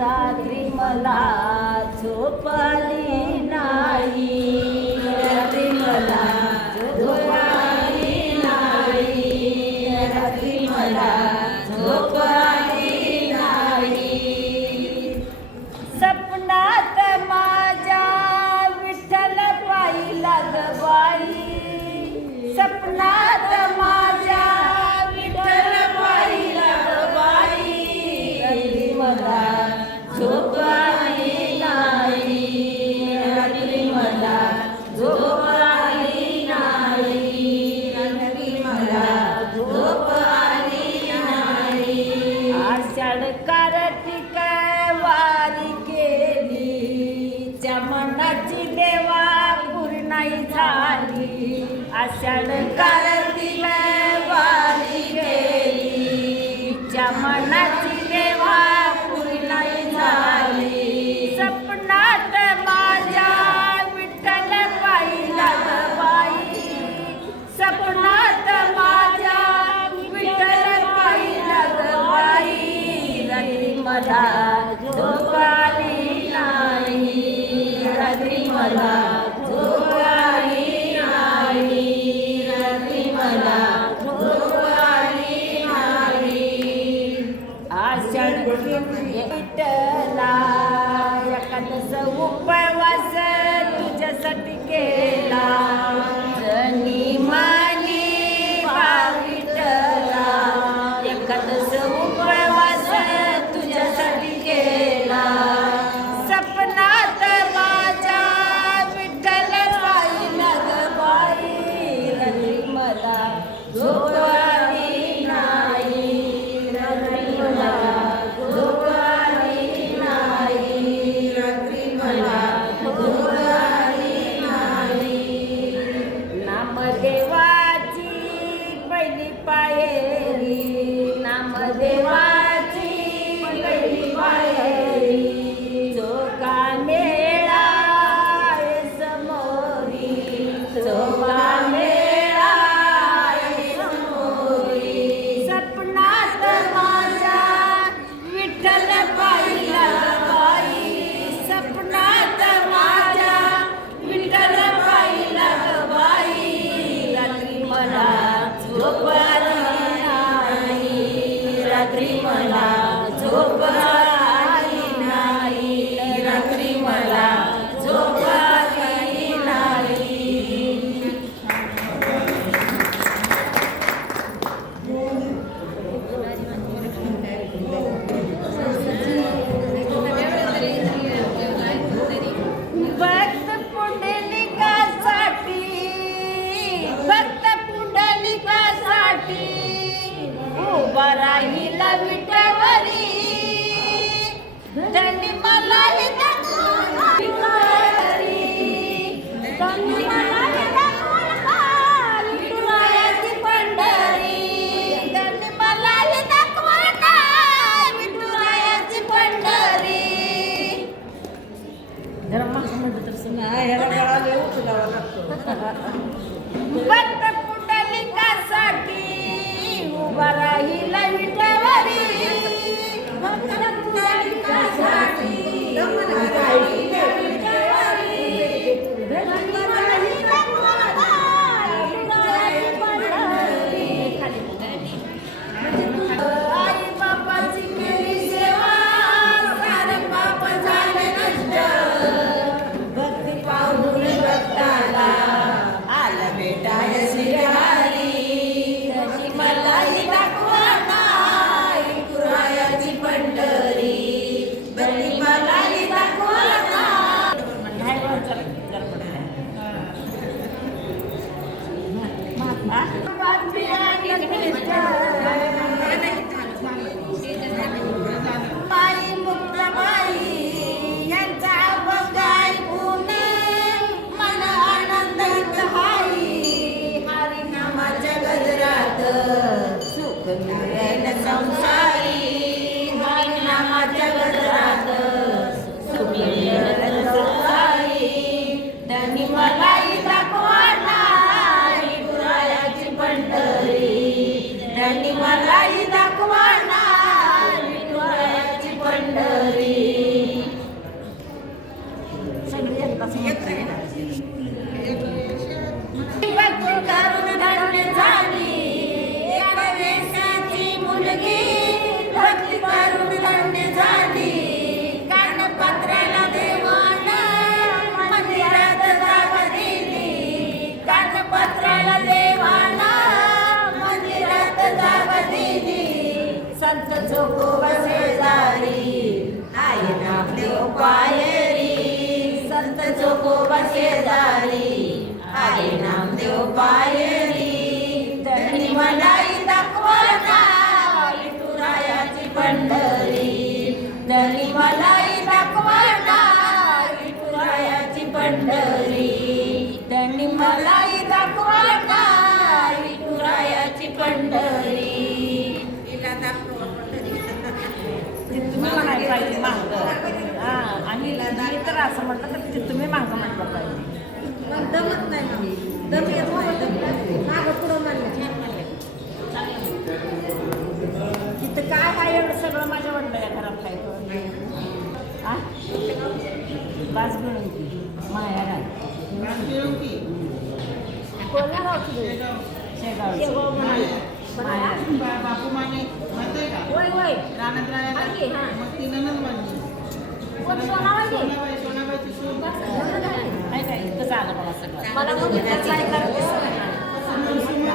रात्री मला झोप आली नाही, रात्री मला झोप आली नाही, रात्री मला झोप आली नाही. सपनात माझ्या विठ्ठल पाहिला ग बाई, सपनात माझ्या विठ्ठल पाहिला ग बाई, रात्री मला झोप आली नाही, रात्री मला झोप आली नाही, रात्री मला झोप आली नाही. आषाढ कार्तिक वारी केली, त्या मनाची देवा पूर्णाई झाली. आषाढ कार्तिक वारी केली, त्या मनाची देवा पूर्णाई झाली. सपनात माझ्या विठ्ठल पाहिला ग बाई, सपनात माझ्या विठ्ठल पाहिला ग बाई, रात्री मला झोप आली नाही, रात्री मला झोप आली नाही, रात्री मला झोप आली नाही. आषाढ विठ्ठला एकादश उपवास तुझ्यासाठी केला, जनी मानी विठ्ठला एकादश उपवास तुझ्यासाठी केला. सपनात माझ्या विठ्ठल पाहिला ग बाई, रात्री मला झोप आली नाही, रात्री मला झोप आली नाही, रात्री मला झोप आली नाही. नामदेवाची पहिली पायरी, नामदेवाची पहिली पायरी, चोका मेळा समोरी, चोका मेळा समोरी. सपनात माझ्या विठ्ठल पाहिला बाई, सपनात माझ्या विठ्ठल पाहिला बाई, रात्री मला झोप आली नाही, रात्री मला झोप आली नाही, रात्री मला झोप आली नाही. भक्त पुंडलिकासाठी, भक्त पुंडलिकासाठी उभा राहिला विठ्ठवरी, त्यांनी मला हे दाखवलं त्यांनी मला हे दाखवलं विठुरायाची पंढरी, त्यांनी मला हे दाखवलं विठुरायाची पंढरी. भक्त पुंडलिकासाठी उभा राहिला विठ्ठवरी, भक्त पुंडलिकासाठी उभा राहिला विठ्ठवरी, त्यांनी मला हे दाखवलं विठुरायाची पंढरी. आई बापाची केली सेवा, सारं पाप झाले नष्ट, भक्ती पाहून भक्ताला आला भेटाय शेजारी आहे नामदेव पायरी दही मलाई दाखवता विठुरायाची पंढरी दही मलाई दाखवता विठुरायाची पंढरी दही मलाई दाखवता विठुरायाची पंढरी तुम्ही म्हणायला पाहिजे मागं आणि मी तर असं म्हटलं तर ते तुम्ही मागं म्हटलं पाहिजे मग दमत नाही ना दम येत नाही मागं पुढं म्हणलं छान म्हणलं तिथं काय एवढं सगळं माझ्या वडिला घरात खायचं आ बास मिळून की माया कोणाला शेगाव माया बापू माने माहिती का होय होय रानात राहायला आहे की, हां. मग ती ननंद बांधली कोण सोनावली? सोनाबाईची सून नाही काय इथंच आलं मला सगळं मला म्हणजे त्याचं ऐकायला दिसत नाही.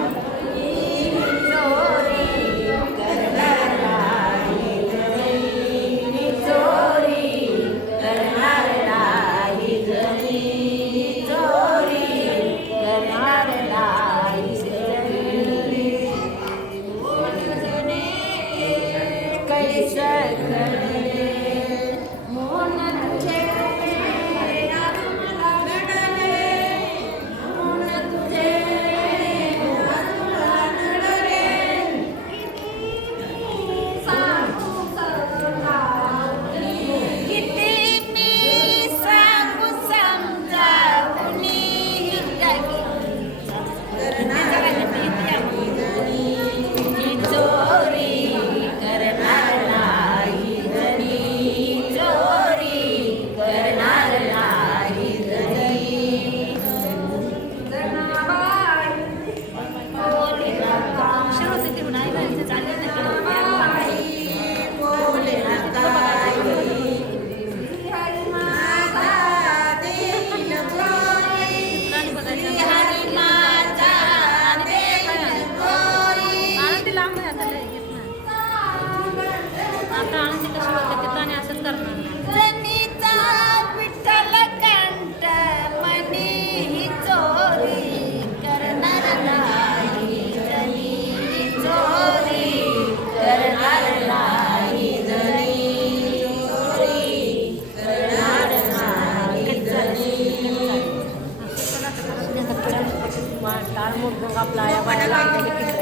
आपला